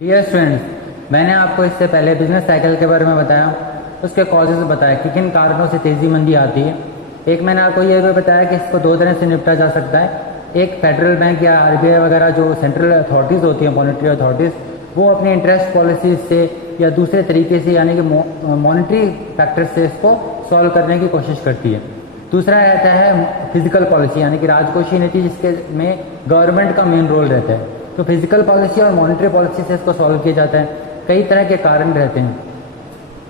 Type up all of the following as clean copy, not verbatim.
Dear students, मैंने आपको इससे पहले बिजनेस साइकिल के बारे में बताया, उसके कॉजेज बताया कि किन कारणों से तेज़ी मंदी आती है। एक मैंने आपको ये भी बताया कि इसको दो तरह से निपटा जा सकता है। एक फेडरल बैंक या आरबीआई वगैरह जो सेंट्रल अथॉरिटीज़ होती हैं, मॉनेटरी अथॉरिटीज़, वो अपनी इंटरेस्ट पॉलिसीज से या दूसरे तरीके से यानी कि मॉनेटरी फैक्टर से इसको सॉल्व करने की कोशिश करती है। दूसरा रहता है फिजिकल पॉलिसी यानी कि राजकोषीय नीति, जिसके में गवर्नमेंट का मेन रोल रहता है। तो फिजिकल पॉलिसी और मॉनेटरी पॉलिसी से इसको सॉल्व किया जाता है। कई तरह के कारण रहते हैं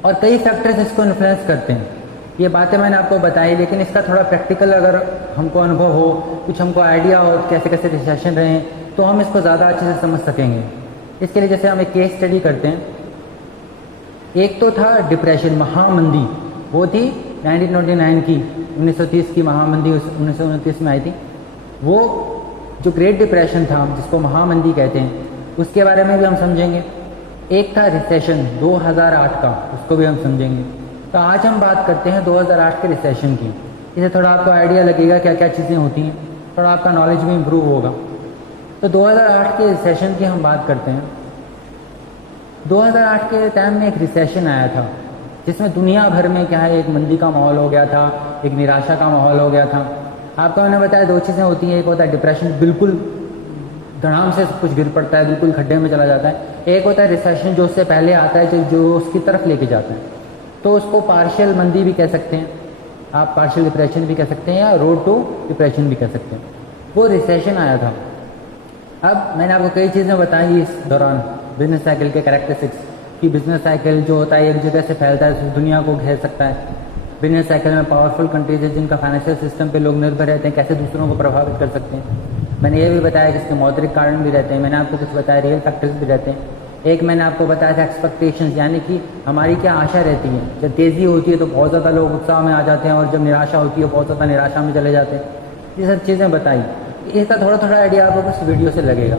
और कई फैक्टर्स इसको इन्फ्लुएंस करते हैं। ये बातें मैंने आपको बताई, लेकिन इसका थोड़ा प्रैक्टिकल अगर हमको अनुभव हो, कुछ हमको आइडिया हो कैसे कैसे रिसेशन रहे, तो हम इसको ज़्यादा अच्छे से समझ सकेंगे। इसके लिए जैसे हम एक केस स्टडी करते हैं। एक तो था डिप्रेशन, महामंदी, वो थी 1929 की, 1930 की महामंदी 1929 में आई थी। वो जो ग्रेट डिप्रेशन था, जिसको महामंदी कहते हैं, उसके बारे में भी हम समझेंगे। एक था रिसेशन 2008 का, उसको भी हम समझेंगे। तो आज हम बात करते हैं 2008 के रिसेशन की। इससे थोड़ा आपको आइडिया लगेगा क्या क्या चीज़ें होती हैं, थोड़ा आपका नॉलेज भी इम्प्रूव होगा। तो 2008 के रिसेशन की हम बात करते हैं। 2008 के टाइम में एक रिसेशन आया था, जिसमें दुनिया भर में क्या है, एक मंदी का माहौल हो गया था, एक निराशा का माहौल हो गया था। आपको मैंने बताया दो चीज़ें होती हैं। एक होता है डिप्रेशन, बिल्कुल धड़ाम से सब कुछ गिर पड़ता है, बिल्कुल खड्डे में चला जाता है। एक होता है रिसेशन, जो उससे पहले आता है, जो उसकी तरफ लेके जाता है। तो उसको पार्शियल मंदी भी कह सकते हैं आप, पार्शियल डिप्रेशन भी कह सकते हैं, या रोड टू डिप्रेशन भी कह सकते हैं। वो रिसेशन आया था। अब मैंने आपको कई चीज़ें बताई इस दौरान बिजनेस साइकिल के कैरेक्टरिस्टिक्स, कि बिजनेस साइकिल जो होता है एक जगह से फैलता है, दुनिया को घेर सकता है। बिजनेस साइकिल में पावरफुल कंट्रीज है जिनका फाइनेंशियल सिस्टम पे लोग निर्भर रहते हैं, कैसे दूसरों को प्रभावित कर सकते हैं। मैंने ये भी बताया कि इसके मौद्रिक कारण भी रहते हैं। मैंने आपको कुछ बताया रियल फैक्टर्स भी रहते हैं। एक मैंने आपको बताया था एक्सपेक्टेशंस, यानी कि हमारी क्या आशा रहती है। जब तेज़ी होती है तो बहुत ज़्यादा लोग उत्साह में आ जाते हैं, और जब निराशा होती है बहुत ज़्यादा निराशा में चले जाते हैं। ये सब चीज़ें बताई। इसका थोड़ा थोड़ा आइडिया आपको इस वीडियो से लगेगा।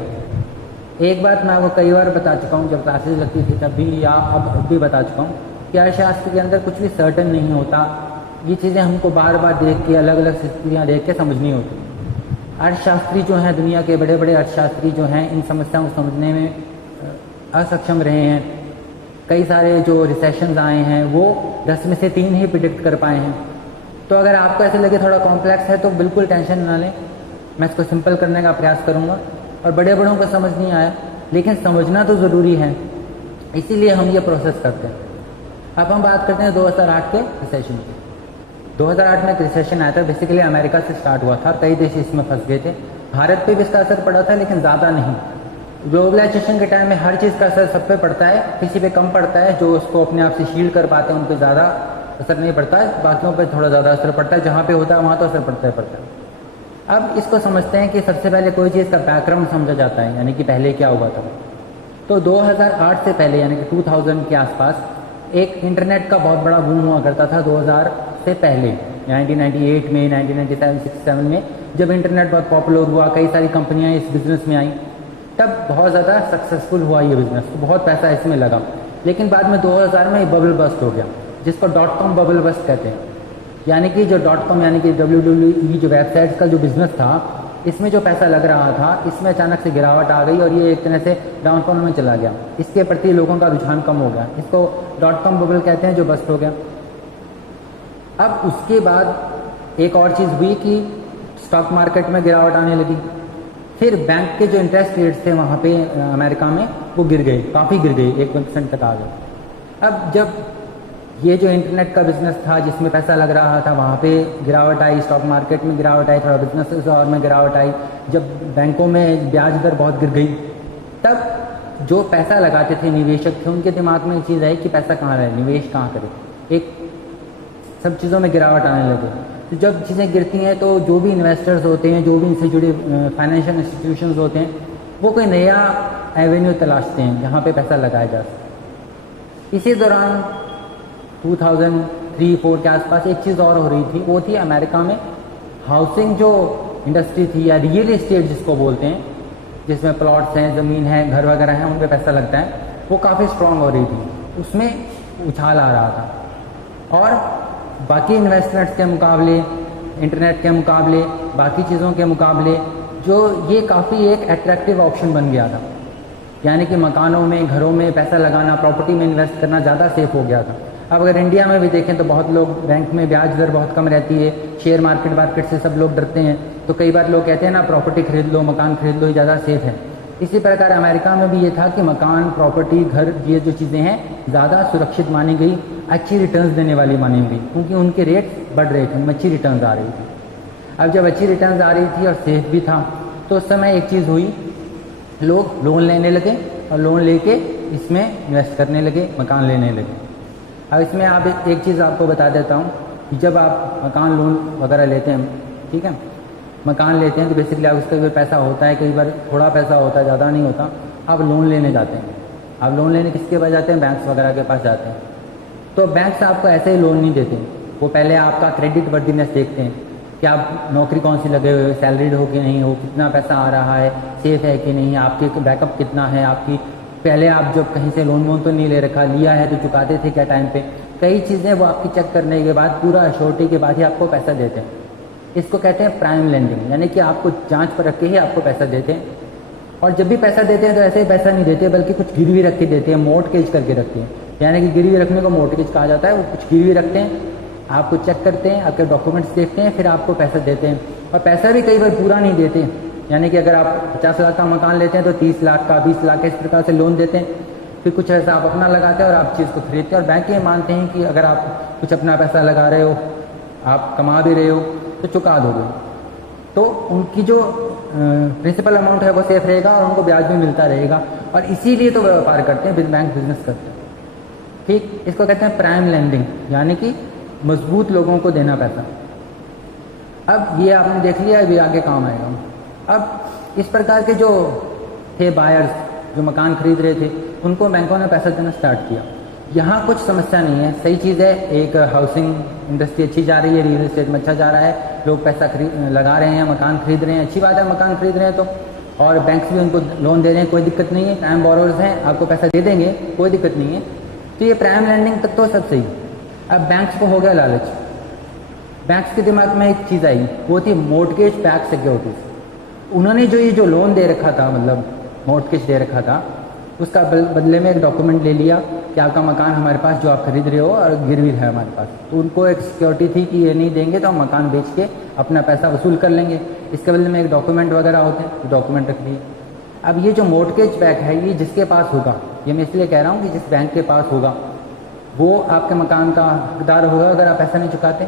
एक बात मैं आपको कई बार बता चुका हूँ, जब क्लासेज लगती थी तब भी, या अब भी बता चुका हूँ कि अर्थशास्त्र के अंदर कुछ भी सर्टन नहीं होता। ये चीज़ें हमको बार बार देख के, अलग अलग स्थितियाँ देख के समझनी होती। अर्थशास्त्री जो हैं, दुनिया के बड़े बड़े अर्थशास्त्री जो हैं, इन समस्याओं को समझने में असक्षम रहे हैं। कई सारे जो रिसेशंस आए हैं वो 10 में से 3 ही प्रिडिक्ट कर पाए हैं। तो अगर आपको ऐसे लगे थोड़ा कॉम्प्लेक्स है तो बिल्कुल टेंशन ना लें, मैं इसको सिंपल करने का प्रयास करूँगा। और बड़े बड़ों को समझ नहीं आया, लेकिन समझना तो ज़रूरी है, इसीलिए हम ये प्रोसेस करते हैं। अब हम बात करते हैं 2008 के रिसेशन की। 2008 में एक रिसेशन आया था, बेसिकली अमेरिका से स्टार्ट हुआ था, कई देश इसमें फंस गए थे। भारत पे भी इसका असर पड़ा था, लेकिन ज़्यादा नहीं। ग्लोबलाइजेशन के टाइम में हर चीज़ का असर सब पे पड़ता है, किसी पे कम पड़ता है। जो उसको अपने आप से शील्ड कर पाते हैं उन पर ज़्यादा असर नहीं पड़ता है, बाकियों पर थोड़ा ज़्यादा असर पड़ता है। जहाँ पे होता है वहाँ तो असर पड़ता है। अब इसको समझते हैं कि सबसे पहले कोई चीज़ का बैकग्राउंड समझा जाता है, यानी कि पहले क्या हुआ था। तो 2008 से पहले यानी कि 2000 के आसपास एक इंटरनेट का बहुत बड़ा बूम हुआ करता था। 2000 से पहले 1998 में, 1997 में जब इंटरनेट बहुत पॉपुलर हुआ, कई सारी कंपनियां इस बिज़नेस में आई, तब बहुत ज़्यादा सक्सेसफुल हुआ ये बिज़नेस, तो बहुत पैसा इसमें लगा। लेकिन बाद में 2000 में बबल बस्ट हो गया, जिसको .com बबल बस्ट कहते हैं। यानी कि जो .com यानी कि WWE जो वेबसाइट का जो बिज़नेस था, इसमें जो पैसा लग रहा था, इसमें अचानक से गिरावट आ गई और ये एक तरह से डाउनफॉल में चला गया। इसके प्रति लोगों का रुझान कम हो गया। इसको .com बबल कहते हैं, जो बस्ट हो गया। अब उसके बाद एक और चीज़ हुई कि स्टॉक मार्केट में गिरावट आने लगी। फिर बैंक के जो इंटरेस्ट रेट्स थे वहाँ पे अमेरिका में, वो गिर गए, काफ़ी गिर गए, 1% तक आ गए। अब जब ये जो इंटरनेट का बिज़नेस था, जिसमें पैसा लग रहा था, वहाँ पे गिरावट आई, स्टॉक मार्केट में गिरावट आई, थोड़ा बिजनेस और में गिरावट आई। जब बैंकों में ब्याज दर बहुत गिर गई, तब जो पैसा लगाते थे निवेशक थे, उनके दिमाग में एक चीज़ आई कि पैसा कहाँ रहे, निवेश कहाँ करें। एक सब चीज़ों में गिरावट आने लगी। तो जब चीज़ें गिरती हैं तो जो भी इन्वेस्टर्स होते हैं, जो भी इनसे जुड़े फाइनेंशियल इंस्टीट्यूशंस होते हैं, वो कोई नया एवेन्यू तलाशते हैं जहाँ पे पैसा लगाया जा सके। इसी दौरान 2003-04 के आसपास एक चीज़ और हो रही थी, वो थी अमेरिका में हाउसिंग जो इंडस्ट्री थी, या रियल एस्टेट जिसको बोलते हैं, जिसमें प्लॉट्स हैं, ज़मीन है, घर वगैरह हैं, उन पे पैसा लगता है, वो काफ़ी स्ट्रांग हो रही थी। उसमें उछाल आ रहा था। और बाकी इन्वेस्टमेंट्स के मुकाबले, इंटरनेट के मुकाबले, बाकी चीज़ों के मुकाबले, जो ये काफ़ी एक अट्रैक्टिव ऑप्शन बन गया था। यानी कि मकानों में, घरों में पैसा लगाना, प्रॉपर्टी में इन्वेस्ट करना ज़्यादा सेफ हो गया था। अब अगर इंडिया में भी देखें तो बहुत लोग, बैंक में ब्याज दर बहुत कम रहती है, शेयर मार्केट से सब लोग डरते हैं, तो कई बार लोग कहते हैं ना प्रॉपर्टी खरीद लो, मकान खरीद लो, ये ज़्यादा सेफ है। इसी प्रकार अमेरिका में भी ये था कि मकान, प्रॉपर्टी, घर, ये जो चीज़ें हैं ज़्यादा सुरक्षित मानी गई, अच्छी रिटर्न्स देने वाली मानी गई, क्योंकि उनके रेट बढ़ रहे थे, अच्छी रिटर्न्स आ रही थी। अब जब अच्छी रिटर्न्स आ रही थी और सेफ भी था, तो उस समय एक चीज़ हुई, लोग लोन लेने लगे और लोन लेके इसमें इन्वेस्ट करने लगे, मकान लेने लगे। अब इसमें आप एक चीज़ आपको बता देता हूँ कि जब आप मकान लोन वगैरह लेते हैं, ठीक है, मकान लेते हैं तो बेसिकली आप उसका भी पैसा होता है, कई बार थोड़ा पैसा होता है, ज़्यादा नहीं होता। आप लोन लेने जाते हैं, आप लोन लेने किसके पास जाते हैं? बैंक्स वगैरह के पास जाते हैं। तो बैंक्स आपको ऐसे ही लोन नहीं देते, वो पहले आपका क्रेडिट वर्दीनेस देखते हैं कि आप नौकरी कौन सी लगे हुए हो, सैलरीड हो कि नहीं हो, कितना पैसा आ रहा है, सेफ है कि नहीं, आपके बैकअप कितना है, आपकी पहले आप जब कहीं से लोन वोन तो नहीं ले रखा, लिया है तो चुकाते थे क्या टाइम पे, कई चीज़ें वो आपकी चेक करने के बाद, पूरा अश्योरिटी के बाद ही आपको पैसा देते हैं। इसको कहते हैं प्राइम लेंडिंग, यानी कि आपको जांच पर रख के ही आपको पैसा देते हैं। और जब भी पैसा देते हैं तो ऐसे ही पैसा नहीं देते, बल्कि कुछ गिरवी रख के देते हैं, मोर्टगेज करके रखते हैं, यानी कि गिरवी रखने को मोर्टगेज कहा जाता है। वो कुछ गिरवी रखते हैं, आपको चेक करते हैं, आपके डॉक्यूमेंट्स देखते हैं, फिर आपको पैसा देते हैं। और पैसा भी कई बार पूरा नहीं देते, यानी कि अगर आप 50 लाख का मकान लेते हैं तो 30 लाख का, 20 लाख का, इस प्रकार से लोन देते हैं। फिर कुछ ऐसा आप अपना लगाते हैं और आप चीज़ को खरीदते हैं। और बैंक ये मानते हैं कि अगर आप कुछ अपना पैसा लगा रहे हो, आप कमा भी रहे हो, तो चुका दोगे, तो उनकी जो प्रिंसिपल अमाउंट है वो सेफ रहेगा और उनको ब्याज भी मिलता रहेगा। और इसीलिए तो व्यापार करते हैं, बैंक बिजनेस करते हैं, ठीक। इसको कहते हैं प्राइम लेंडिंग, यानी कि मजबूत लोगों को देना पैसा। अब ये आपने देख लिया, अभी आगे काम आएगा। अब इस प्रकार के जो थे बायर्स, जो मकान खरीद रहे थे, उनको बैंकों ने पैसा देना स्टार्ट किया। यहाँ कुछ समस्या नहीं है, सही चीज़ है, एक हाउसिंग इंडस्ट्री अच्छी जा रही है, रियल एस्टेट में अच्छा जा रहा है, लोग पैसा लगा रहे हैं, मकान खरीद रहे हैं, अच्छी बात है, मकान खरीद रहे हैं तो, और बैंक्स भी उनको लोन दे रहे हैं, कोई दिक्कत नहीं है, प्राइम बोरोवर्स हैं, आपको पैसा दे देंगे, कोई दिक्कत नहीं है। तो ये प्राइम लैंडिंग तक तो सब सही। अब बैंक्स को हो गया लालच, बैंक्स के दिमाग में एक चीज़ आई, वो थी मोर्टगेज बैक्ड सिक्योरिटीज। उन्होंने जो ये जो लोन दे रखा था, मतलब मोर्टगेज दे रखा था, उसका बदले में एक डॉक्यूमेंट ले लिया कि आपका मकान हमारे पास जो आप खरीद रहे हो और गिरवी है हमारे पास। तो उनको एक सिक्योरिटी थी कि ये नहीं देंगे तो हम मकान बेच के अपना पैसा वसूल कर लेंगे, इसके बदले में एक डॉक्यूमेंट वगैरह होते हैं, तो डॉक्यूमेंट रख दिए। अब ये जो मोर्टगेज बैक है, ये जिसके पास होगा, ये मैं इसलिए कह रहा हूँ कि जिस बैंक के पास होगा वो आपके मकान का हकदार होगा अगर आप पैसा नहीं चुकाते।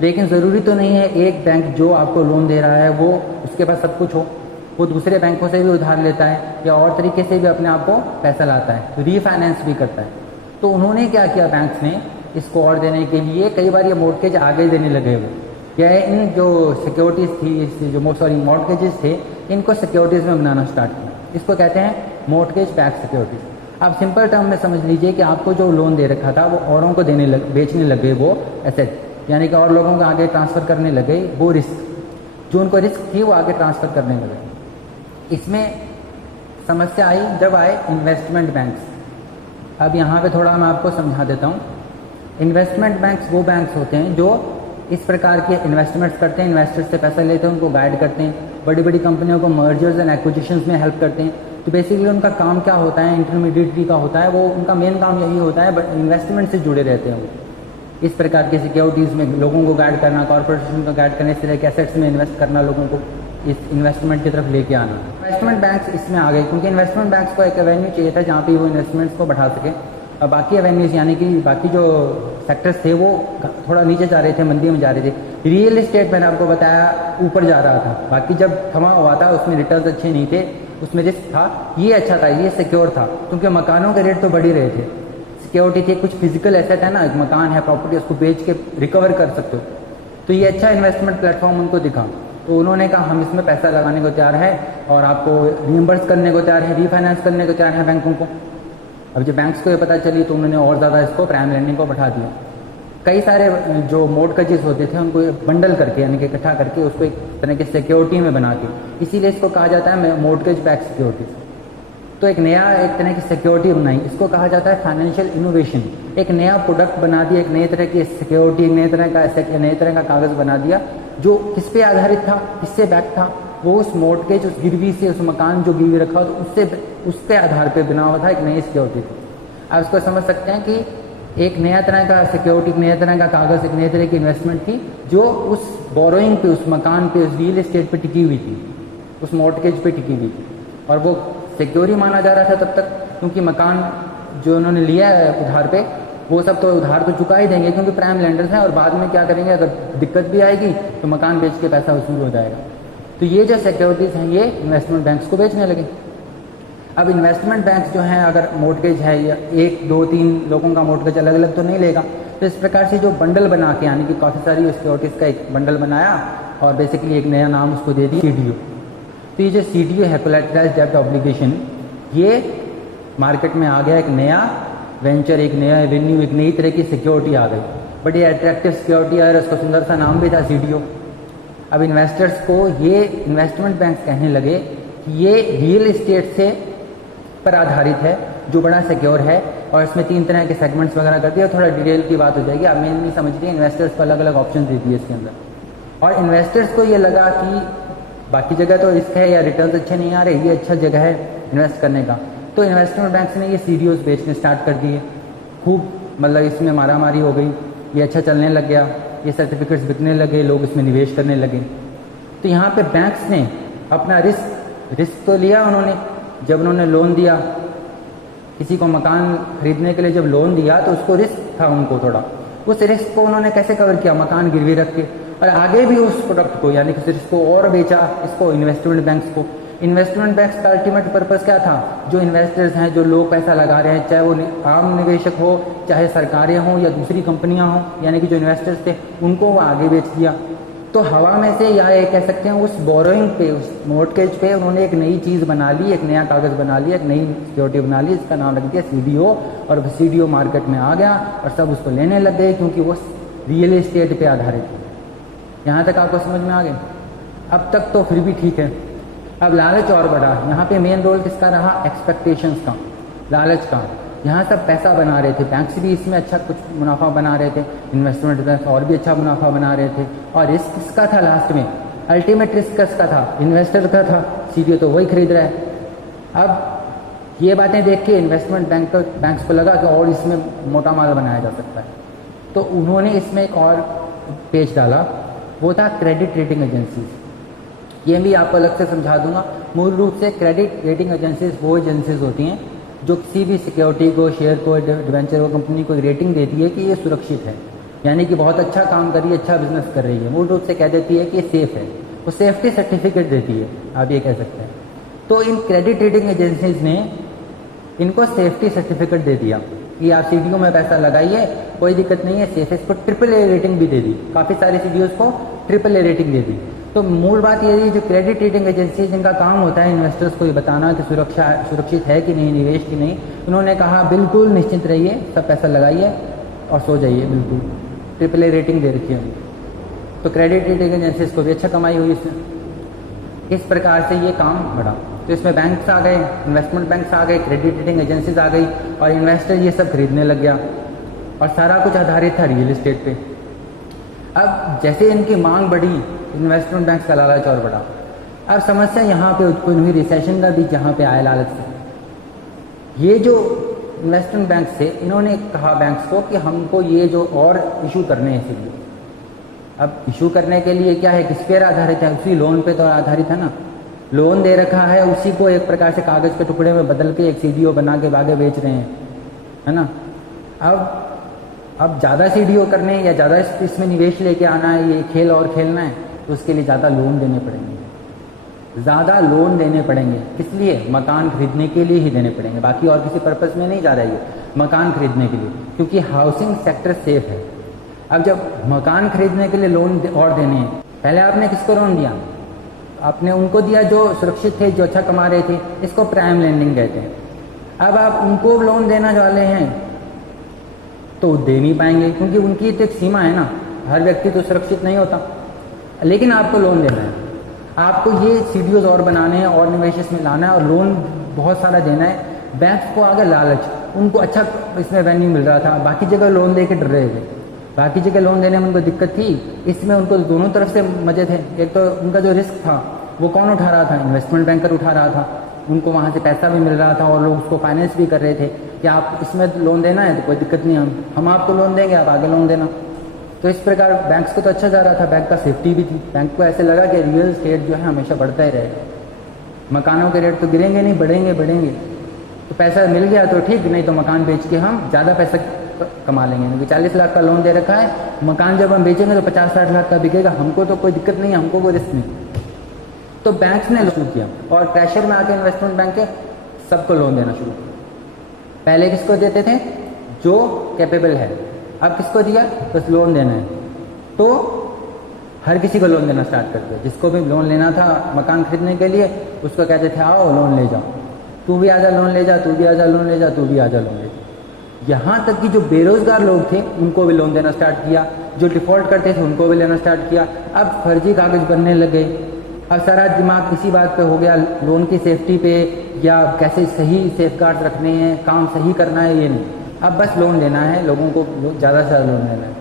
लेकिन ज़रूरी तो नहीं है एक बैंक जो आपको लोन दे रहा है वो उसके पास सब कुछ हो, वो दूसरे बैंकों से भी उधार लेता है या और तरीके से भी अपने आप को पैसा लाता है, रीफाइनेंस भी करता है। तो उन्होंने क्या किया, बैंक्स ने इसको और देने के लिए कई बार ये मोर्टगेज आगे देने लगे वो, या इन जो सिक्योरिटीज़ थी, जो मोर्टगेजेस थे, इनको सिक्योरिटीज़ में बनाना स्टार्ट किया। इसको कहते हैं मोर्टगेज बैक्ड सिक्योरिटीज़। आप सिंपल टर्म में समझ लीजिए कि आपको जो लोन दे रखा था वो औरों को बेचने लगे वो एसेट, यानी कि और लोगों को आगे ट्रांसफ़र करने लगे वो रिस्क, जो उनको रिस्क थी वो आगे ट्रांसफ़र करने लगे। इसमें समस्या आई जब आए इन्वेस्टमेंट बैंक्स। अब यहाँ पे थोड़ा मैं आपको समझा देता हूँ। इन्वेस्टमेंट बैंक्स वो बैंक्स होते हैं जो इस प्रकार के इन्वेस्टमेंट्स करते हैं, इन्वेस्टर्स से पैसा लेते हैं, उनको गाइड करते हैं, बड़ी बड़ी कंपनियों को मर्जर्स एंड एक्विजिशंस में हेल्प करते हैं। तो बेसिकली उनका काम क्या होता है, इंटरमीडिएटरी का होता है, वो उनका मेन काम यही होता है, बट इन्वेस्टमेंट से जुड़े रहते हैं वो। इस प्रकार की सिक्योरिटीज़ में लोगों को गाइड करना, कॉर्पोरेशन को गाइड करने, इस तरह के एसेट्स में इन्वेस्ट करना, लोगों को इस इन्वेस्टमेंट की तरफ लेके आना। इन्वेस्टमेंट बैंक्स इसमें आ गए क्योंकि इन्वेस्टमेंट बैंक्स को एक एवेन्यू चाहिए था जहाँ पे वो इन्वेस्टमेंट्स को बढ़ा सके। और बाकी एवेन्यूज़ यानी कि बाकी जो सेक्टर्स थे वो थोड़ा नीचे जा रहे थे, मंदी में जा रहे थे। रियल एस्टेट मैंने आपको बताया ऊपर जा रहा था, बाकी जब थमा हुआ था उसमें रिटर्न्स अच्छे नहीं थे, उसमें रिस्क था। ये अच्छा था, ये सिक्योर था क्योंकि मकानों के रेट तो बढ़ ही रहे थे, सिक्योरिटी थी, कुछ फिजिकल एसेट है ना, एक मकान है, प्रॉपर्टी, उसको बेच के रिकवर कर सकते हो। तो ये अच्छा इन्वेस्टमेंट प्लेटफॉर्म उनको दिखा, तो उन्होंने कहा हम इसमें पैसा लगाने को तैयार है और आपको रीइंबर्स करने को तैयार है, रीफाइनेंस करने को तैयार है बैंकों को। अब जब बैंक्स को ये पता चली तो उन्होंने और ज़्यादा इसको प्राइम लेंडिंग को बढ़ा दिया। कई सारे जो मोर्टगेजेस होते थे उनको बंडल करके यानी कि इकट्ठा करके उसको एक तरह की सिक्योरिटी में बना के, इसीलिए इसको कहा जाता है मोर्टगेज बैक्ड सिक्योरिटीज। तो एक तरह की सिक्योरिटी बनाई, इसको कहा जाता है फाइनेंशियल इनोवेशन। एक नया प्रोडक्ट बना दिया, एक नई तरह की सिक्योरिटी, एक नए तरह का एसेट, नए तरह का कागज़ बना दिया जो किस पे आधारित था, किससे बैक था, वो उस मोर्टगेज, उस गिरवी से, उस मकान जो गिरवी रखा हो तो उसके आधार पे बना हुआ था एक नई सिक्योरिटी थी। आप इसको समझ सकते हैं कि एक नया तरह का सिक्योरिटी, एक नया तरह का कागज़, एक नए तरह की इन्वेस्टमेंट थी जो उस बोरोइंग पे, उस मकान पे, उस रियल एस्टेट पे टिकी हुई थी, उस मोर्टगेज पे टिकी हुई थी। और वो सिक्योर ही माना जा रहा था तब तक, क्योंकि मकान जो उन्होंने लिया है उधार पे, वो सब तो उधार तो चुका ही देंगे क्योंकि प्राइम लेंडर्स हैं, और बाद में क्या करेंगे, अगर दिक्कत भी आएगी तो मकान बेच के पैसा वसूल हो जाएगा। तो ये जो सिक्योरिटीज़ हैं ये इन्वेस्टमेंट बैंक्स को बेचने लगे। अब इन्वेस्टमेंट बैंक्स जो हैं, अगर मोर्टगेज है या 1, 2, 3 लोगों का मोर्टगेज अलग अलग तो नहीं लेगा, तो इस प्रकार से जो बंडल बना के, यानी कि काफ़ी सारी सिक्योरिटीज़ का एक बंडल बनाया और बेसिकली एक नया नाम उसको दे दिया CDO। तो ये जो CDO है, कोलैटरलाइज्ड डेब्ट ऑब्लिगेशन, ये मार्केट में आ गया, एक नया वेंचर, एक नया एवेन्यू, एक नई तरह की सिक्योरिटी आ गई, बड़ी अट्रैक्टिव सिक्योरिटी है, उसका सुंदर सा नाम भी था CDO। अब इन्वेस्टर्स को ये इन्वेस्टमेंट बैंक कहने लगे कि ये रियल एस्टेट से पर आधारित है जो बड़ा सिक्योर है, और इसमें 3 तरह के सेगमेंट्स वगैरह कर दिया। थोड़ा डिटेल की बात हो जाएगी, आप मेनली समझिए इन्वेस्टर्स को अलग अलग ऑप्शन दे दिए इसके अंदर। और इन्वेस्टर्स को ये लगा कि बाकी जगह तो रिस्क है या रिटर्न अच्छे नहीं आ रहे, ये अच्छा जगह है इन्वेस्ट करने का, तो इन्वेस्टमेंट बैंक्स ने ये CDOs बेचने स्टार्ट कर दिए। खूब मतलब इसमें मारामारी हो गई, ये अच्छा चलने लग गया, ये सर्टिफिकेट्स बिकने लगे, लोग इसमें निवेश करने लगे। तो यहाँ पे बैंक्स ने अपना रिस्क तो लिया उन्होंने। जब उन्होंने लोन दिया किसी को मकान खरीदने के लिए, जब लोन दिया तो उसको रिस्क था उनको थोड़ा, उस रिस्क को उन्होंने कैसे कवर किया, मकान गिरवी रख के, और आगे भी उस प्रोडक्ट को यानी कि रिस्क को और बेचा इसको इन्वेस्टमेंट बैंक्स को। इन्वेस्टमेंट बैंक्स का अल्टीमेट पर्पस क्या था, जो इन्वेस्टर्स हैं, जो लोग पैसा लगा रहे हैं, चाहे वो आम निवेशक हो, चाहे सरकारें हों या दूसरी कंपनियां हों, यानी कि जो इन्वेस्टर्स थे उनको वो आगे बेच दिया। तो हवा में से, या ये कह सकते हैं उस बोरोइंग पे, उस मोर्टगेज पे उन्होंने एक नई चीज़ बना ली, एक नया कागज़ बना लिया, एक नई सिक्योरिटी बना ली, इसका नाम रख दिया CDO। और CDO मार्केट में आ गया और सब उसको लेने लग गए क्योंकि वो रियल एस्टेट पे आधारित है। यहाँ तक आपको समझ में आ गया? अब तक तो फिर भी ठीक है। अब लालच और बढ़ा। यहाँ पे मेन रोल किसका रहा? एक्सपेक्टेशंस का, लालच का। यहाँ सब पैसा बना रहे थे, बैंक्स भी इसमें अच्छा कुछ मुनाफा बना रहे थे, इन्वेस्टमेंट बैंक और भी अच्छा मुनाफा बना रहे थे। और रिस्क किसका था लास्ट में? अल्टीमेट रिस्क किसका था? इन्वेस्टर का था। CDO तो वही खरीद रहा है। अब ये बातें देख के इन्वेस्टमेंट बैंक्स को लगा कि और इसमें मोटा माल बनाया जा सकता है, तो उन्होंने इसमें एक और पेज डाला, वो था क्रेडिट रेटिंग एजेंसीज। ये भी आपको अलग से समझा दूंगा। मूल रूप से क्रेडिट रेटिंग एजेंसीज वो एजेंसीज होती हैं जो किसी भी सिक्योरिटी को, शेयर को, डिवेंचर को, कंपनी को रेटिंग देती है कि ये सुरक्षित है, यानी कि बहुत अच्छा काम कर रही है, अच्छा बिजनेस कर रही है। मूल रूप से कह देती है कि ये सेफ है, वो सेफ्टी सर्टिफिकेट देती है, आप ये कह सकते हैं। तो इन क्रेडिट रेटिंग एजेंसीज ने इनको सेफ्टी सर्टिफिकेट दे दिया कि आप CDO में पैसा लगाइए, कोई दिक्कत नहीं है, सेफ है। इसको AAA रेटिंग भी दे दी, काफ़ी सारे CDOs को AAA रेटिंग दे दी। तो मूल बात ये है, जो क्रेडिट रेटिंग एजेंसी जिनका काम होता है इन्वेस्टर्स को ये बताना कि सुरक्षित है कि नहीं, निवेश की नहीं, उन्होंने कहा बिल्कुल निश्चिंत रहिए, सब पैसा लगाइए और सो जाइए, बिल्कुल AAA रेटिंग दे रखी है। तो क्रेडिट रेटिंग एजेंसीज को भी अच्छा कमाई हुई इससे। इस प्रकार से ये काम बढ़ा। तो इसमें बैंक्स आ गए, इन्वेस्टमेंट बैंक्स आ गए, क्रेडिट रेटिंग एजेंसीज आ गई, और इन्वेस्टर ये सब खरीदने लग गया, और सारा कुछ आधारित था रियल एस्टेट पे। अब जैसे इनकी मांग बढ़ी, इन्वेस्टमेंट बैंक्स का लालच और बढ़ा। अब समस्या यहाँ पे उत्पन्न हुई, रिसेशन का भी जहाँ पे आया लालच से। ये जो इन्वेस्टमेंट बैंक से, इन्होंने कहा बैंक्स को कि हमको ये जो और इशू करने हैं इसीलिए। अब इशू करने के लिए क्या है, किस पे आधारित है? उसी लोन पे तो आधारित है ना। लोन दे रखा है, उसी को एक प्रकार से कागज़ के टुकड़े में बदल के एक CDO बना के आगे बेच रहे हैं, है ना। अब ज़्यादा CDO करने या ज़्यादा इसमें निवेश लेके आना है, ये खेल और खेलना है, तो उसके लिए ज़्यादा लोन देने पड़ेंगे, ज़्यादा लोन देने पड़ेंगे। किस लिए? मकान खरीदने के लिए ही देने पड़ेंगे, बाकी और किसी पर्पस में नहीं जा रहा है ये, मकान खरीदने के लिए, क्योंकि हाउसिंग सेक्टर सेफ है। अब जब मकान खरीदने के लिए लोन और देने हैं, पहले आपने किसको लोन दिया? आपने उनको दिया जो सुरक्षित थे, जो अच्छा कमा रहे थे, इसको प्राइम लेंडिंग कहते हैं। अब आप उनको लोन देना वाले हैं तो दे नहीं पाएंगे, क्योंकि उनकी तो एक सीमा है ना, हर व्यक्ति तो सुरक्षित नहीं होता। लेकिन आपको लोन देना है, आपको ये CDOs और बनाने हैं और निवेश इसमें लाना है और लोन बहुत सारा देना है। बैंक्स को आगे लालच, उनको अच्छा इसमें रेवेन्यू मिल रहा था, बाकी जगह लोन दे के डर रहे थे, बाकी जगह लोन देने में उनको दिक्कत थी, इसमें उनको दोनों तरफ से मजे थे। एक तो उनका जो रिस्क था वो कौन उठा रहा था? इन्वेस्टमेंट बैंकर उठा रहा था। उनको वहाँ से पैसा भी मिल रहा था और लोग उसको फाइनेंस भी कर रहे थे कि आप इसमें लोन देना है तो कोई दिक्कत नहीं, हम आपको लोन देंगे, आप आगे लोन देना। तो इस प्रकार बैंक्स को तो अच्छा जा रहा था, बैंक का सेफ्टी भी थी। बैंक को ऐसे लगा कि रियल एस्टेट जो है हमेशा बढ़ता ही रहेगा, मकानों के रेट तो गिरेंगे नहीं, बढ़ेंगे बढ़ेंगे। तो पैसा मिल गया तो ठीक, नहीं तो मकान बेच के हम ज़्यादा पैसा कमा लेंगे। क्योंकि 40 लाख का लोन दे रखा है, मकान जब हम बेचेंगे तो 50-60 लाख का बिकेगा, हमको तो कोई दिक्कत नहीं है, हमको कोई रिस्क नहीं। तो बैंक्स ने शुरू किया और प्रेशर में आके इन्वेस्टमेंट बैंक के सबको लोन देना शुरू किया। पहले किसको देते थे? जो कैपेबल है। अब किसको दिया? बस लोन देना है तो हर किसी को लोन देना स्टार्ट कर दिया। जिसको भी लोन लेना था मकान खरीदने के लिए, उसको कहते थे आओ लोन ले जाओ, तू भी आजा लोन ले जा, तू भी आजा लोन ले जा, तू भी आजा लोन ले जा। यहाँ तक कि जो बेरोजगार लोग थे उनको भी लोन देना स्टार्ट किया, जो डिफॉल्ट करते थे उनको भी लेना स्टार्ट किया। अब फर्जी कागज बनने लगे। अब सारा दिमाग इसी बात पे हो गया, लोन की सेफ्टी पे या कैसे सही सेफगार्ड रखने हैं, काम सही करना है, ये नहीं। अब बस लोन लेना है, लोगों को ज़्यादा से ज़्यादा लोन लेना है।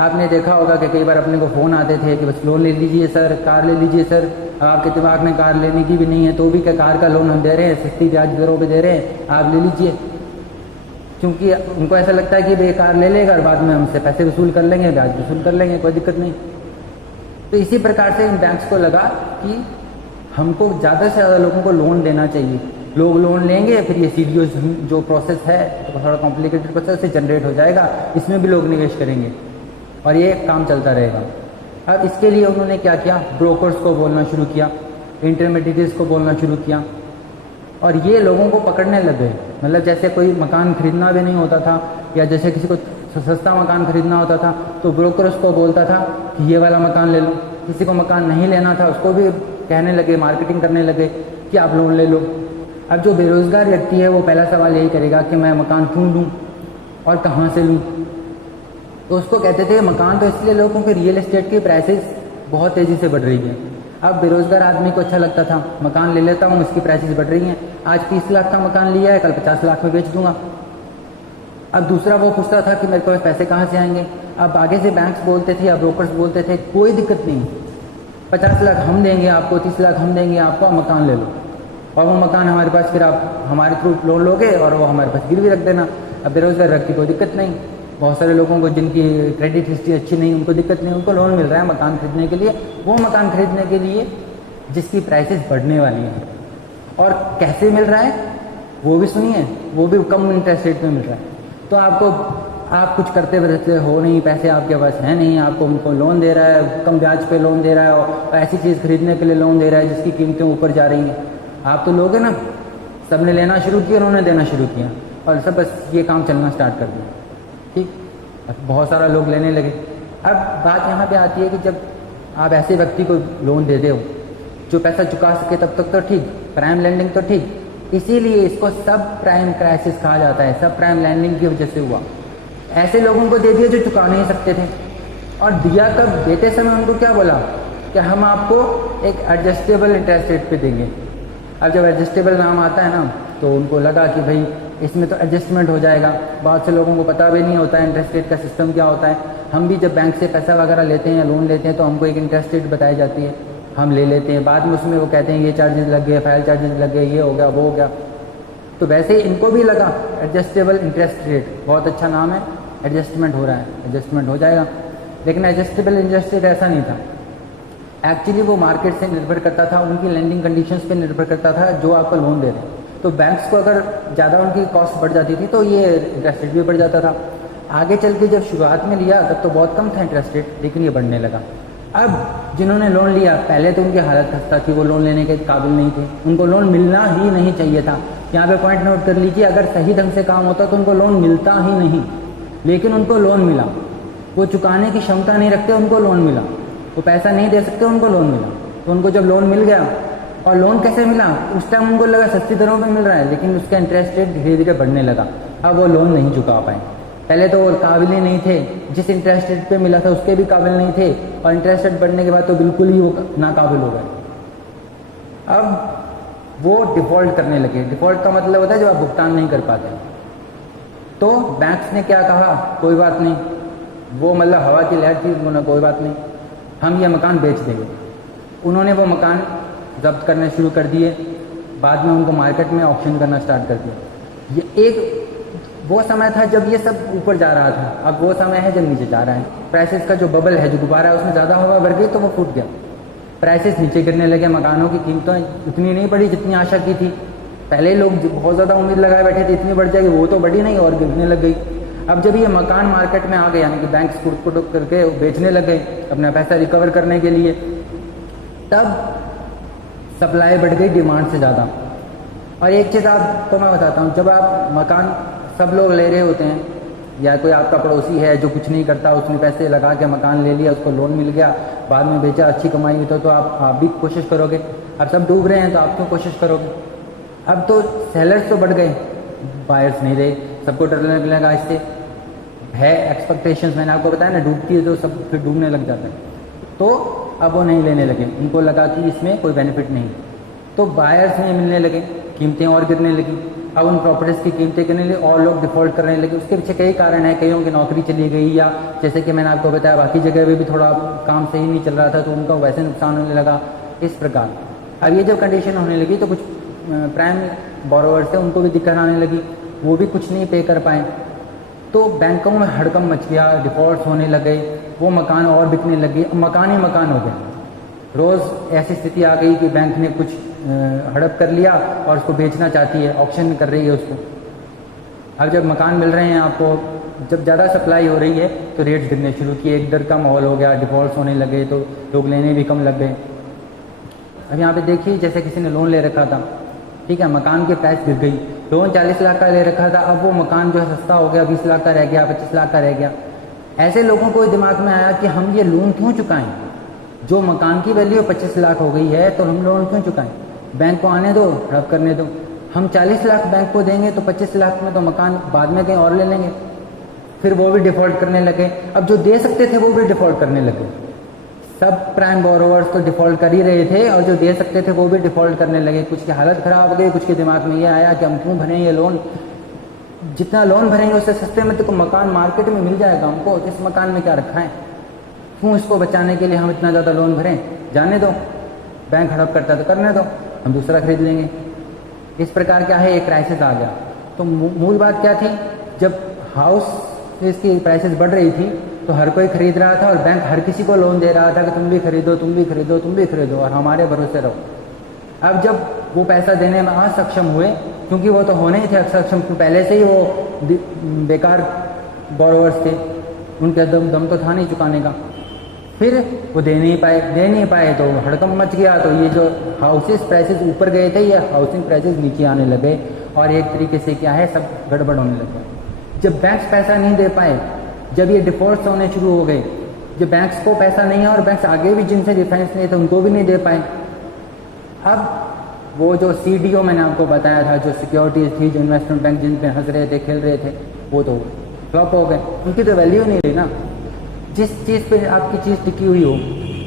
आपने देखा होगा कि कई बार अपने को फ़ोन आते थे कि बस लोन ले लीजिए सर, कार ले लीजिए सर। आपके दिमाग में कार लेने की भी नहीं है तो भी क्या कार का लोन हम दे रहे हैं, सस्ती ब्याज दरों पे दे रहे हैं, आप ले लीजिए। क्योंकि उनको ऐसा लगता है कि भाई कार ले लेगा और बाद में हमसे पैसे वसूल कर लेंगे, ब्याज वसूल कर लेंगे, कोई दिक्कत नहीं। तो इसी प्रकार से इन बैंक्स को लगा कि हमको ज़्यादा से ज़्यादा लोगों को लोन देना चाहिए। लोग लोन लेंगे, फिर ये सीडीओ जो प्रोसेस है तो थोड़ा कॉम्प्लिकेटेड प्रोसेस से जनरेट हो जाएगा, इसमें भी लोग निवेश करेंगे और ये काम चलता रहेगा। अब इसके लिए उन्होंने क्या किया? ब्रोकर्स को बोलना शुरू किया, इंटरमीडिएट्स को बोलना शुरू किया और ये लोगों को पकड़ने लग गए। मतलब जैसे कोई मकान खरीदना भी नहीं होता था या जैसे किसी को सस्ता मकान खरीदना होता था तो ब्रोकर उसको बोलता था कि ये वाला मकान ले लो। किसी को मकान नहीं लेना था उसको भी कहने लगे, मार्केटिंग करने लगे कि आप लोन ले लो। अब जो बेरोजगार व्यक्ति है वो पहला सवाल यही करेगा कि मैं मकान क्यों लूँ और कहाँ से लूँ। तो उसको कहते थे मकान तो इसलिए लो क्योंकि रियल एस्टेट की प्राइसेस बहुत तेज़ी से बढ़ रही है। अब बेरोजगार आदमी को अच्छा लगता था मकान ले लेता हूँ, इसकी प्राइसेस बढ़ रही हैं, आज 30 लाख का मकान लिया है, कल 50 लाख में बेच दूंगा। अब दूसरा वो पूछता था कि मेरे को पैसे कहाँ से आएंगे। अब आगे से बैंक्स बोलते थे या ब्रोकर्स बोलते थे कोई दिक्कत नहीं, 50 लाख हम देंगे आपको, 30 लाख हम देंगे आपको, मकान ले लो। और वो मकान हमारे पास फिर आप हमारे थ्रू लोन लोगे और वो हमारे पास गिरवी रख देना। अब बेरोजगार व्यक्ति कोई दिक्कत नहीं। बहुत सारे लोगों को जिनकी क्रेडिट हिस्ट्री अच्छी नहीं, उनको दिक्कत नहीं, उनको लोन मिल रहा है मकान खरीदने के लिए, वो मकान खरीदने के लिए जिसकी प्राइसेस बढ़ने वाली हैं। और कैसे मिल रहा है वो भी सुनिए, वो भी कम इंटरेस्ट रेट में मिल रहा है। तो आप कुछ करते बदलते हो नहीं, पैसे आपके पास है नहीं, आपको उनको लोन दे रहा है, कम ब्याज पे लोन दे रहा है और ऐसी चीज़ खरीदने के लिए लोन दे रहा है जिसकी कीमतें ऊपर जा रही हैं। आप तो लोगे ना, सबने लेना शुरू किया, उन्होंने देना शुरू किया और सब बस ये काम चलना स्टार्ट कर दिया। ठीक, बहुत सारा लोग लेने लगे। अब बात यहाँ पे आती है कि जब आप ऐसे व्यक्ति को लोन दे हो जो पैसा चुका सके तब तक तो ठीक, प्राइम लैंडिंग तो ठीक, इसीलिए इसको सब प्राइम क्राइसिस कहा जाता है। सब प्राइम लैंडिंग की वजह से हुआ। ऐसे लोगों को दे दिया जो चुका नहीं सकते थे और दिया कब? देते समय उनको क्या बोला कि हम आपको एक एडजस्टेबल इंटरेस्ट रेट पे देंगे। अब जब एडजस्टेबल नाम आता है ना तो उनको लगा कि भाई इसमें तो एडजस्टमेंट हो जाएगा। बहुत से लोगों को पता भी नहीं होता है इंटरेस्ट रेट का सिस्टम क्या होता है। हम भी जब बैंक से पैसा वगैरह लेते हैं या लोन लेते हैं तो हमको एक इंटरेस्ट रेट बताई जाती है, हम ले लेते हैं। बाद में उसमें वो कहते हैं ये चार्जेस लग गए, फाइल चार्जेस लग गए, ये हो गया वो हो गया। तो वैसे ही इनको भी लगा एडजस्टेबल इंटरेस्ट रेट, बहुत अच्छा नाम है, एडजस्टमेंट हो रहा है, एडजस्टमेंट हो जाएगा। लेकिन एडजस्टेबल इंटरेस्ट रेट ऐसा नहीं था। एक्चुअली वो मार्केट से निर्भर करता था, उनकी लैंडिंग कंडीशंस पे निर्भर करता था जो आपको लोन दे रहे हैं। तो बैंक्स को अगर ज़्यादा उनकी कॉस्ट बढ़ जाती थी तो ये इंटरेस्ट रेट भी बढ़ जाता था। आगे चल के जब शुरुआत में लिया तब तो बहुत कम था इंटरेस्ट रेट, लेकिन ये बढ़ने लगा। अब जिन्होंने लोन लिया पहले तो उनकी हालत खस्ता थी, वो लोन लेने के काबिल नहीं थे, उनको लोन मिलना ही नहीं चाहिए था। यहाँ पे पॉइंट नोट कर लीजिए, अगर सही ढंग से काम होता तो उनको लोन मिलता ही नहीं, लेकिन उनको लोन मिला। वो चुकाने की क्षमता नहीं रखते, उनको लोन मिला। वो पैसा नहीं दे सकते, उनको लोन मिला। तो उनको जब लोन मिल गया, और लोन कैसे मिला, उस टाइम उनको लगा सस्ती दरों पे मिल रहा है, लेकिन उसका इंटरेस्ट रेट धीरे धीरे बढ़ने लगा। अब वो लोन नहीं चुका पाए। पहले तो वो काबिल ही नहीं थे, जिस इंटरेस्ट रेट पे मिला था उसके भी काबिल नहीं थे, और इंटरेस्ट रेट बढ़ने के बाद तो बिल्कुल ही वो नाकाबिल हो गए। अब वो डिफॉल्ट करने लगे। डिफॉल्ट का मतलब होता है जब आप भुगतान नहीं कर पाते। तो बैंक्स ने क्या कहा, कोई बात नहीं, वो मतलब हवा की लहर थी, उन्होंने कोई बात नहीं, हम ये मकान बेच देंगे। उन्होंने वो मकान जब्त करने शुरू कर दिए, बाद में उनको मार्केट में ऑक्शन करना स्टार्ट कर दिया। ये एक वो समय था जब ये सब ऊपर जा रहा था, अब वो समय है जब नीचे जा रहा है। प्राइसेस का जो बबल है, जो गुब्बारा है, उसमें ज़्यादा हवा भर गई तो वो फूट गया, प्राइसेस नीचे गिरने लगे, मकानों की कीमतें उतनी नहीं बढ़ी जितनी आशा की थी। पहले लोग बहुत ज़्यादा उम्मीद लगाए बैठे थे इतनी बढ़ जाएगी, वो तो बढ़ी नहीं और गिरने लग गई। अब जब ये मकान मार्केट में आ गए, यानी कि बैंक्स को करके बेचने लग गए अपना पैसा रिकवर करने के लिए, तब सप्लाई बढ़ गई डिमांड से ज़्यादा। और एक चीज़ आपको मैं बताता हूँ, जब आप मकान सब लोग ले रहे होते हैं, या कोई आपका पड़ोसी है जो कुछ नहीं करता, उसने पैसे लगा के मकान ले लिया, उसको लोन मिल गया, बाद में बेचा, अच्छी कमाई हुई तो आप भी कोशिश करोगे। अब सब डूब रहे हैं तो आप क्यों कोशिश करोगे। अब तो सेलर्स तो बढ़ गए, बायर्स नहीं रहे, सबको डर लगने लगा इससे, है एक्सपेक्टेशंस, मैंने आपको बताया ना, डूबती है तो सब फिर डूबने लग जाता है, तो अब वो नहीं लेने लगे, उनको लगा कि इसमें कोई बेनिफिट नहीं, तो बायर्स नहीं मिलने लगे, कीमतें और गिरने लगी। अब उन प्रॉपर्टीज़ की कीमतें गिरने लगी और लोग डिफ़ॉल्ट करने लगे। उसके पीछे कई कारण है, कईयों की नौकरी चली गई, या जैसे कि मैंने आपको बताया बाकी जगह पे भी थोड़ा काम सही नहीं चल रहा था तो उनका वैसे नुकसान होने लगा, इस प्रकार। अब ये जब कंडीशन होने लगी तो कुछ प्राइम बोरोवर्स थे, उनको भी दिक्कत आने लगी, वो भी कुछ नहीं पे कर पाए, तो बैंकों में हड़कंप मच गया, डिफ़ॉल्ट होने लगे, वो मकान और बिकने लगे, मकान ही मकान हो गया। रोज़ ऐसी स्थिति आ गई कि बैंक ने कुछ हड़प कर लिया और उसको बेचना चाहती है, ऑक्शन कर रही है उसको। अब जब मकान मिल रहे हैं आपको, जब ज़्यादा सप्लाई हो रही है तो रेट्स गिरने शुरू किए, एक डर का माहौल हो गया, डिफ़ॉल्ट होने लगे तो लोग लेने भी कम लग गए। अब यहाँ पे देखिए, जैसे किसी ने लोन ले रखा था, ठीक है, मकान की प्राइस गिर गई, लोन 40 लाख का ले रखा था, अब वो मकान जो है सस्ता हो गया, 20 लाख का रह गया, 25 लाख का रह गया। ऐसे लोगों को दिमाग में आया कि हम ये लोन क्यों चुकाएं, जो मकान की वैल्यू 25 लाख हो गई है तो हम लोन क्यों चुकाएं, बैंक को आने दो, हड़प करने दो। हम 40 लाख बैंक को देंगे तो 25 लाख में तो मकान बाद में कहीं और ले लेंगे, फिर वो भी डिफ़ॉल्ट करने लगे। अब जो दे सकते थे वो भी डिफ़ॉल्ट करने लगे, सब प्राइम बोरोवर्स तो डिफ़ॉल्ट कर ही रहे थे और जो दे सकते थे वो भी डिफ़ॉल्ट करने लगे। कुछ की हालत ख़राब हो गई, कुछ के दिमाग में ये आया कि हम क्यों भरें ये लोन, जितना लोन भरेंगे उससे सस्ते में तो मकान मार्केट में मिल जाएगा हमको, इस मकान में क्या रखा है, क्यों इसको बचाने के लिए हम इतना ज़्यादा लोन भरें, जाने दो, बैंक हड़प करता तो करने दो, हम दूसरा खरीद लेंगे। इस प्रकार क्या है, एक क्राइसिस आ गया। तो मूल बात क्या थी, जब हाउस इसकी प्राइसेस बढ़ रही थी तो हर कोई खरीद रहा था और बैंक हर किसी को लोन दे रहा था कि तुम भी खरीदो, तुम भी खरीदो, तुम भी खरीदो और हमारे भरोसे रहो। अब जब वो पैसा देने में असक्षम हुए, क्योंकि वो तो होने ही थे असक्षम, पहले से ही वो बेकार बोरोवर्स थे, उनके दम तो था नहीं चुकाने का, फिर वो दे नहीं पाए तो हड़कंप मच गया। तो ये जो हाउसेस प्राइसेस ऊपर गए थे, ये हाउसिंग प्राइसेस नीचे आने लगे और एक तरीके से क्या है, सब गड़बड़ होने लगे। जब बैंक्स पैसा नहीं दे पाए, जब ये डिफॉल्ट्स होने शुरू हो गए, जब बैंक्स को पैसा नहीं है और बैंक्स आगे भी जिनसे रिफाइनेंस नहीं थे उनको भी नहीं दे पाए, अब वो जो CDO मैंने आपको बताया था, जो सिक्योरिटीज थी, जो इन्वेस्टमेंट बैंक जिन पे हंस रहे थे, खेल रहे थे, वो तो फ्लॉप हो गए, उनकी तो वैल्यू नहीं रही ना। जिस चीज़ पे आपकी चीज़ टिकी हुई हो,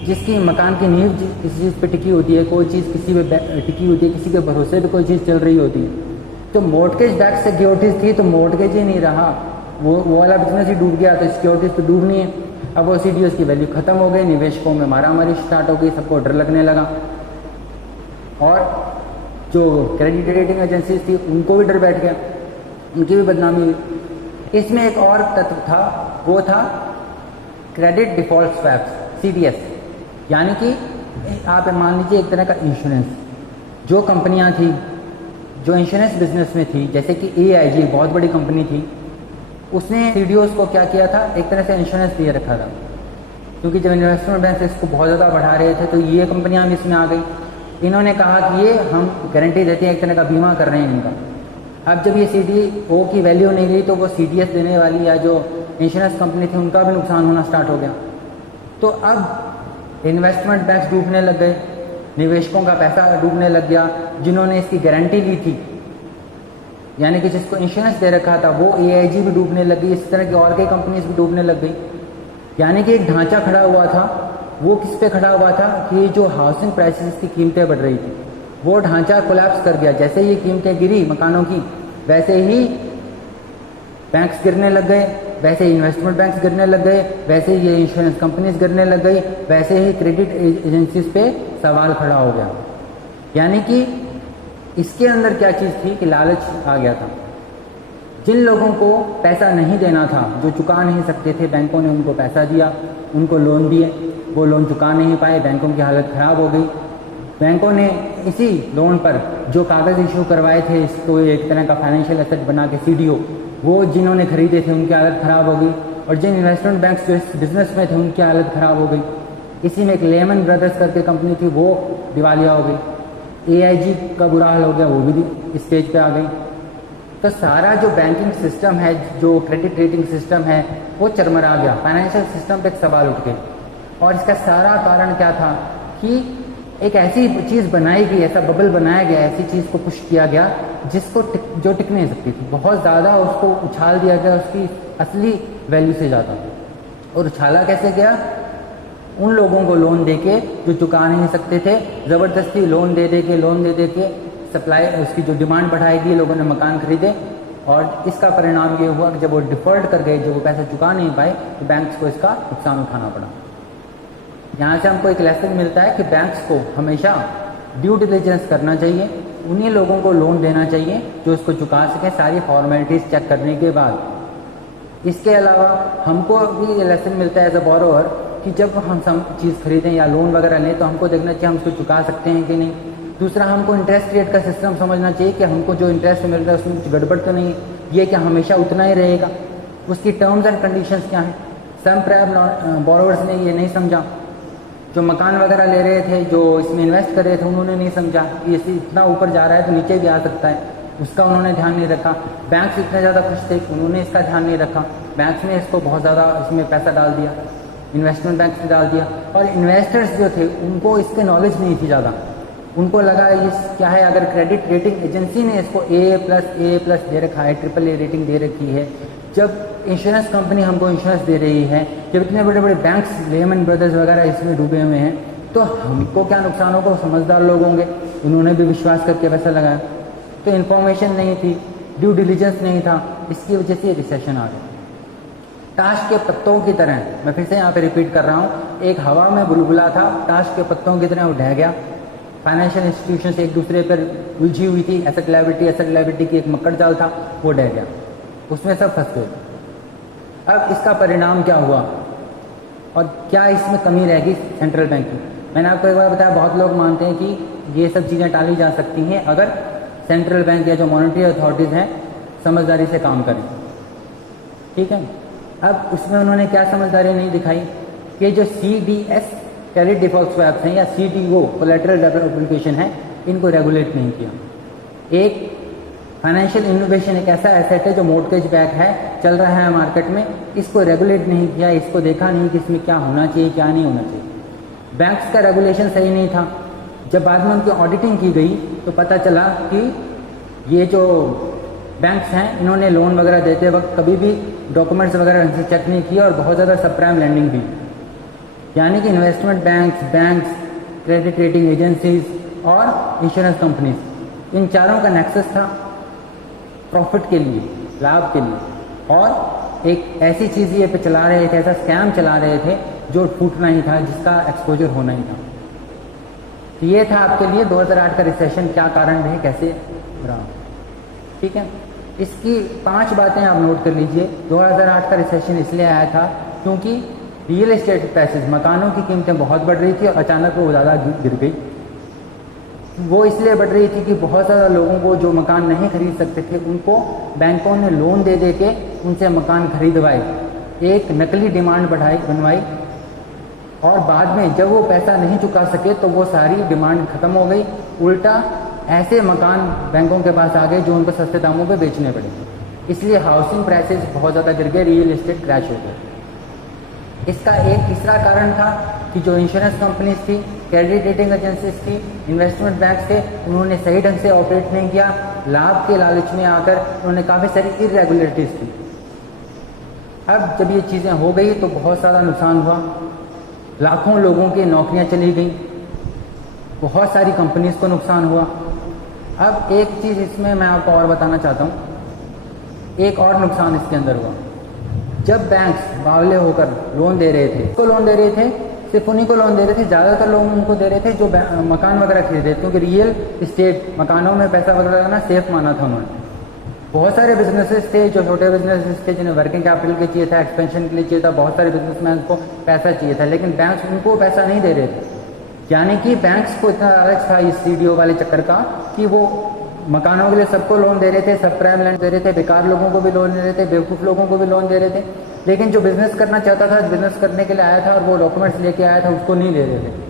जिसकी मकान की नींव किसी चीज़ पे टिकी होती है, कोई चीज़ किसी पे टिकी होती है, किसी के भरोसे पे कोई चीज़ चल रही होती है, तो मॉर्टगेज बैक सिक्योरिटीज़ थी तो मॉर्टगेज ही नहीं रहा, वो वाला बिजनेस ही डूब गया, तो सिक्योरिटीज़ तो डूब नहीं है। अब वो CDOs की वैल्यू खत्म हो गई, निवेशकों में मारामारी स्टार्ट हो गई, सबको डर लगने लगा और जो क्रेडिट रेटिंग एजेंसीज थी उनको भी डर बैठ गया, उनकी भी बदनामी हुई। इसमें एक और तत्व था, वो था क्रेडिट डिफॉल्ट स्वैप्स, CDS, यानी कि आप मान लीजिए एक तरह का इंश्योरेंस। जो कंपनियां थी जो इंश्योरेंस बिजनेस में थी, जैसे कि AIG बहुत बड़ी कंपनी थी, उसने CDOs को क्या किया था, एक तरह से इंश्योरेंस दिए रखा था, क्योंकि जब इन्वेस्टमेंट बैंक इसको बहुत ज़्यादा बढ़ा रहे थे तो ये कंपनियां भी इसमें आ गई। इन्होंने कहा कि ये हम गारंटी देते हैं, एक तरह का बीमा कर रहे हैं इनका। अब जब ये CDO की वैल्यू नहीं रही तो वो CDS देने वाली या जो इंश्योरेंस कंपनी थी उनका भी नुकसान होना स्टार्ट हो गया। तो अब इन्वेस्टमेंट बैंक्स डूबने लग गए, निवेशकों का पैसा डूबने लग गया, जिन्होंने इसकी गारंटी ली थी, यानी कि जिसको इंश्योरेंस दे रखा था, वो AIG भी डूबने लग गई, इस तरह की और कई कंपनीज भी डूबने लग गई। यानी कि एक ढांचा खड़ा हुआ था, वो किस पे खड़ा हुआ था कि जो हाउसिंग प्राइसेस की कीमतें बढ़ रही थी, वो ढांचा कोलैप्स कर गया। जैसे ही कीमतें गिरी मकानों की, वैसे ही बैंक्स गिरने लग गए, वैसे ही इन्वेस्टमेंट बैंक्स गिरने लग गए, वैसे ही ये इंश्योरेंस कंपनीज गिरने लग गई, वैसे ही क्रेडिट एजेंसीज पे सवाल खड़ा हो गया। यानी कि इसके अंदर क्या चीज़ थी कि लालच आ गया था। जिन लोगों को पैसा नहीं देना था, जो चुका नहीं सकते थे, बैंकों ने उनको पैसा दिया, उनको लोन दिए, वो लोन चुका नहीं पाए, बैंकों की हालत ख़राब हो गई। बैंकों ने इसी लोन पर जो कागज़ इशू करवाए थे, इसको एक तरह का फाइनेंशियल एसेट बना के CDO, वो जिन्होंने खरीदे थे उनकी हालत ख़राब हो गई, और जिन इन्वेस्टमेंट बैंक्स जो इस बिज़नेस में थे उनकी हालत ख़राब हो गई। इसी में एक लेमन ब्रदर्स करके कंपनी थी, वो दिवालिया हो गई। AIG का बुरा हाल हो गया, वो भी स्टेज पे आ गई। तो सारा जो बैंकिंग सिस्टम है, जो क्रेडिट रेटिंग सिस्टम है, वो चरमरा गया। फाइनेंशियल सिस्टम पे एक सवाल उठ गए, और इसका सारा कारण क्या था कि एक ऐसी चीज़ बनाई गई, ऐसा बबल बनाया गया, ऐसी चीज़ को पुश किया गया जिसको जो टिक नहीं सकती थी। बहुत ज़्यादा उसको उछाल दिया गया उसकी असली वैल्यू से ज़्यादा। और उछाला कैसे गया? उन लोगों को लोन देके जो चुका नहीं सकते थे, ज़बरदस्ती लोन दे के सप्लाई, उसकी जो डिमांड बढ़ाई गई, लोगों ने मकान खरीदे, और इसका परिणाम ये हुआ कि जब वो डिफर्ड कर गए, जब वो पैसा चुका नहीं पाए, तो बैंक्स को इसका नुकसान उठाना पड़ा। यहाँ से हमको एक लेसन मिलता है कि बैंक्स को हमेशा ड्यू डिलिजेंस करना चाहिए, उन्हीं लोगों को लोन देना चाहिए जो उसको चुका सकें, सारी फॉर्मेलिटीज़ चेक करने के बाद। इसके अलावा हमको भी ये लेसन मिलता है एज अ बोरोवर कि जब हम चीज़ खरीदें या लोन वगैरह लें, तो हमको देखना चाहिए हम उसको चुका सकते हैं कि नहीं। दूसरा, हमको इंटरेस्ट रेट का सिस्टम समझना चाहिए कि हमको जो इंटरेस्ट मिल रहा है उसमें कुछ गड़बड़ तो नहीं, ये क्या हमेशा उतना ही रहेगा, उसकी टर्म्स एंड कंडीशंस क्या हैं। सम प्राइवेट बोरोवर्स ने ये नहीं समझा, जो मकान वगैरह ले रहे थे, जो इसमें इन्वेस्ट कर रहे थे, उन्होंने नहीं समझा कि इसे इतना ऊपर जा रहा है तो नीचे भी आ सकता है, उसका उन्होंने ध्यान नहीं रखा। बैंक्स इतने ज़्यादा खुश थे, उन्होंने इसका ध्यान नहीं रखा। बैंक्स ने इसको बहुत ज़्यादा इसमें पैसा डाल दिया, इन्वेस्टमेंट बैंक ने डाल दिया, और इन्वेस्टर्स जो थे उनको इसके नॉलेज नहीं थी ज़्यादा। उनको लगा ये क्या है, अगर क्रेडिट रेटिंग एजेंसी ने इसको A+ दे रखा है, AAA रेटिंग दे रखी है, जब इंश्योरेंस कंपनी हमको इंश्योरेंस दे रही है, जब इतने बड़े बड़े बैंक्स, लेमन ब्रदर्स वगैरह इसमें डूबे हुए हैं, तो हमको क्या नुकसान होगा। समझदार लोग होंगे, उन्होंने भी विश्वास करके पैसा लगाया। तो इन्फॉर्मेशन नहीं थी, ड्यू डिलिजेंस नहीं था, इसकी वजह से रिसेशन आ गया। ताश के पत्तों की तरह, मैं फिर से यहाँ पे रिपीट कर रहा हूँ, एक हवा में बुलबुला था, ताश के पत्तों की तरह वो ढह गया। फाइनेंशियल इंस्टीट्यूशन एक दूसरे पर उलझी हुई थी, एसेट लायबिलिटी की एक मक्कड़ जाल था, वो ढह गया, उसमें सब फंस गए। अब इसका परिणाम क्या हुआ, और क्या इसमें कमी रहेगी सेंट्रल बैंक की? मैंने आपको एक बार बताया, बहुत लोग मानते हैं कि ये सब चीज़ें टाली जा सकती हैं अगर सेंट्रल बैंक या जो मॉनेटरी अथॉरिटीज़ हैं समझदारी से काम करें। ठीक है, अब उसमें उन्होंने क्या समझदारी नहीं दिखाई कि जो CDS क्रेडिट डिफॉल्ट स्वैप्स हैं या CDO कोलैटरल डेप्रिसिएशन है, इनको रेगुलेट नहीं किया। एक फाइनेंशियल इनोवेशन एक ऐसा एसेट है जो मॉर्टगेज बैक है, चल रहा है मार्केट में, इसको रेगुलेट नहीं किया, इसको देखा नहीं कि इसमें क्या होना चाहिए क्या नहीं होना चाहिए। बैंक्स का रेगुलेशन सही नहीं था। जब बाद में उनकी ऑडिटिंग की गई तो पता चला कि ये जो बैंक्स हैं इन्होंने लोन वगैरह देते वक्त कभी भी डॉक्यूमेंट्स वगैरह से चेक नहीं किया, और बहुत ज़्यादा सब प्राइम लैंडिंग भी। यानी कि investment banks, credit rating agencies और इंश्योरेंस कंपनीज, इन चारों का नेक्सस था प्रॉफिट के लिए, लाभ के लिए, और एक ऐसी चीज़ ये पे चला रहे थे, ऐसा स्कैम चला रहे थे जो फूटना ही था, जिसका एक्सपोजर होना ही था। तो ये था आपके लिए 2008 का रिसेशन क्या कारण रहे, कैसे रहा। ठीक है, इसकी 5 बातें आप नोट कर लीजिए। 2008 का रिसेशन इसलिए आया था क्योंकि रियल एस्टेट प्राइसेस, मकानों की कीमतें बहुत बढ़ रही थी और अचानक वो ज़्यादा गिर गई। वो इसलिए बढ़ रही थी कि बहुत ज़्यादा लोगों को जो मकान नहीं खरीद सकते थे उनको बैंकों ने लोन दे के उनसे मकान खरीदवाए, एक नकली डिमांड बनवाई, और बाद में जब वो पैसा नहीं चुका सके तो वो सारी डिमांड खत्म हो गई। उल्टा ऐसे मकान बैंकों के पास आ गए जो उनको सस्ते दामों पे बेचने पड़े, इसलिए हाउसिंग प्राइसेस बहुत ज़्यादा गिर गए, रियल एस्टेट क्रैश हो गए। इसका एक तीसरा कारण था कि जो इंश्योरेंस कंपनीज थी, क्रेडिट रेटिंग एजेंसीज थी, इन्वेस्टमेंट बैंक्स थे, उन्होंने सही ढंग से ऑपरेट नहीं किया। लाभ के लालच में आकर उन्होंने काफ़ी सारी इरेगुलरिटीज़ थी। अब जब ये चीज़ें हो गई तो बहुत सारा नुकसान हुआ, लाखों लोगों की नौकरियां चली गई, बहुत सारी कंपनीज को नुकसान हुआ। अब एक चीज़ इसमें मैं आपको और बताना चाहता हूँ, एक और नुकसान इसके अंदर हुआ। जब बैंक्स बावले होकर लोन दे रहे थे, उसको लोन दे रहे थे सिर्फ उन्हीं को लोन दे रहे थे, ज़्यादातर लोग उनको दे रहे थे जो मकान वगैरह खरीद रहे थे, क्योंकि रियल इस्टेट मकानों में पैसा वगैरह लगाना सेफ माना था उन्होंने। बहुत सारे बिजनेसेस थे जो छोटे बिजनेसेस थे जिन्हें वर्किंग कैपिटल के चाहिए था, एक्सपेंशन के लिए चाहिए था, बहुत सारे बिजनेसमैन को पैसा चाहिए था, लेकिन बैंक्स उनको पैसा नहीं दे रहे थे। यानी कि बैंक्स को इतना लालच था इस सीडीओ वाले चक्कर का कि वो मकानों के लिए सबको लोन दे रहे थे, सब प्राइम लैंड दे रहे थे, बेकार लोगों को भी लोन दे रहे थे, बेवकूफ़ लोगों को भी लोन दे रहे थे, लेकिन जो बिजनेस करना चाहता था, बिजनेस करने के लिए आया था और वो डॉक्यूमेंट्स लेके आया था, उसको नहीं दे रहे थे।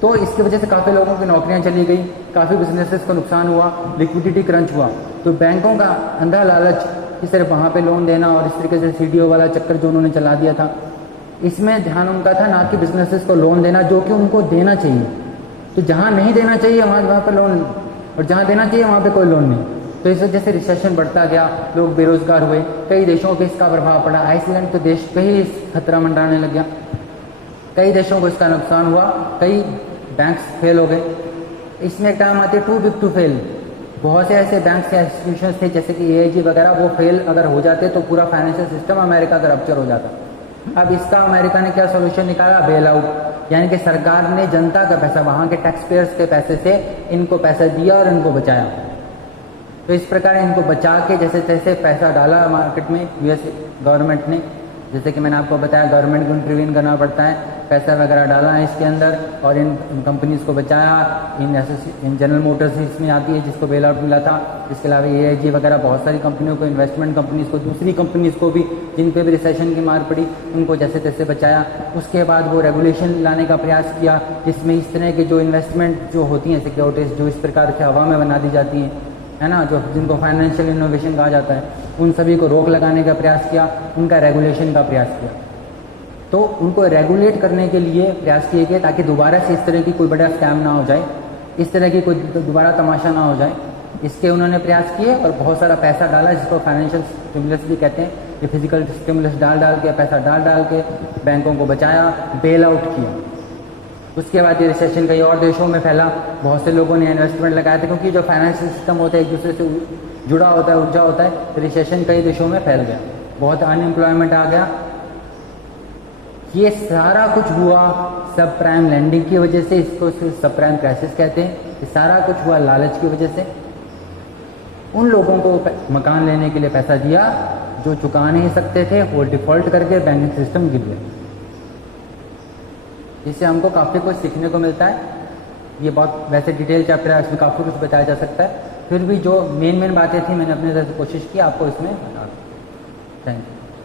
तो इसकी वजह से काफ़ी लोगों की नौकरियां चली गई, काफ़ी बिजनेसेस को नुकसान हुआ, लिक्विडिटी क्रंच हुआ। तो बैंकों का अंधा लालच कि सिर्फ वहाँ पे लोन देना और इस तरीके से सीडीओ वाला चक्कर जो उन्होंने चला दिया था, इसमें ध्यान उनका था ना कि बिजनेसेस को लोन देना जो कि उनको देना चाहिए। तो जहाँ नहीं देना चाहिए वहाँ पर लोन, और जहाँ देना चाहिए वहाँ पे कोई लोन नहीं। तो इस वजह से रिसेशन बढ़ता गया, लोग बेरोजगार हुए, कई देशों पे इसका प्रभाव पड़ा। आइसलैंड तो देश कहीं खतरा मंडराने लग गया, कई देशों को इसका नुकसान हुआ, कई बैंक्स फेल हो गए। इसमें एक टाइम आती है टू बिग टू फेल। बहुत से ऐसे बैंक्स या इंस्टीट्यूशन थे जैसे कि AIG वगैरह, वो फेल अगर हो जाते तो पूरा फाइनेंशियल सिस्टम अमेरिका का रप्चर हो जाता। अब इसका अमेरिका ने क्या सोल्यूशन निकाला? बेल आउट, यानी कि सरकार ने जनता का पैसा, वहाँ के टैक्स पेयर्स के पैसे से इनको पैसा दिया और इनको बचाया। तो इस प्रकार इनको बचा के जैसे तैसे पैसा डाला मार्केट में US गवर्नमेंट ने। जैसे कि मैंने आपको बताया गवर्नमेंट को इंटरवीन करना पड़ता है, पैसा वगैरह डाला है इसके अंदर और इन कंपनीज को बचाया। इन जनरल मोटर्स इसमें आती है जिसको बेल आउट मिला था। इसके अलावा AIG वगैरह बहुत सारी कंपनियों को, इन्वेस्टमेंट कंपनीज को, दूसरी कंपनीज को भी जिन पे भी रिसेशन की मार पड़ी, उनको जैसे तैसे बचाया। उसके बाद वो रेगुलेशन लाने का प्रयास किया जिसमें इस तरह के जो इन्वेस्टमेंट जो होती हैं सिक्योरिटीज जो इस प्रकार से हवा में बना दी जाती हैं, है ना, जो जिनको फाइनेंशियल इनोवेशन कहा जाता है, उन सभी को रोक लगाने का प्रयास किया, उनका रेगुलेशन का प्रयास किया। तो उनको रेगुलेट करने के लिए प्रयास किए गए ताकि दोबारा से इस तरह की कोई बड़ा स्कैम ना हो जाए, इस तरह की कोई दोबारा तमाशा ना हो जाए, इसके उन्होंने प्रयास किए और बहुत सारा पैसा डाला, जिसको फाइनेंशियल स्टिमुलस भी कहते हैं। ये फिजिकल स्टिमुलस डाल डाल के, पैसा डाल डाल के बैंकों को बचाया, बेल आउट किया। उसके बाद ये रिसेशन कई और देशों में फैला, बहुत से लोगों ने इन्वेस्टमेंट लगाया था, क्योंकि जो फाइनेंशियल सिस्टम होता है एक दूसरे से जुड़ा होता है, उलझा होता है। तो रिसेशन कई देशों में फैल गया, बहुत अनएम्प्लॉयमेंट आ गया। ये सारा कुछ हुआ सब प्राइम लैंडिंग की वजह से, इसको सब प्राइम क्राइसिस कहते हैं। ये सारा कुछ हुआ लालच की वजह से। उन लोगों को मकान लेने के लिए पैसा दिया जो चुका नहीं सकते थे, वो डिफॉल्ट करके बैंकिंग सिस्टम गिर गया। इससे हमको काफ़ी कुछ सीखने को मिलता है। ये बहुत वैसे डिटेल चैप्टर है, इसमें काफ़ी कुछ बताया जा सकता है, फिर भी जो मेन बातें थी मैंने अपनी तरफ से कोशिश की आपको इसमें बता। Thank you.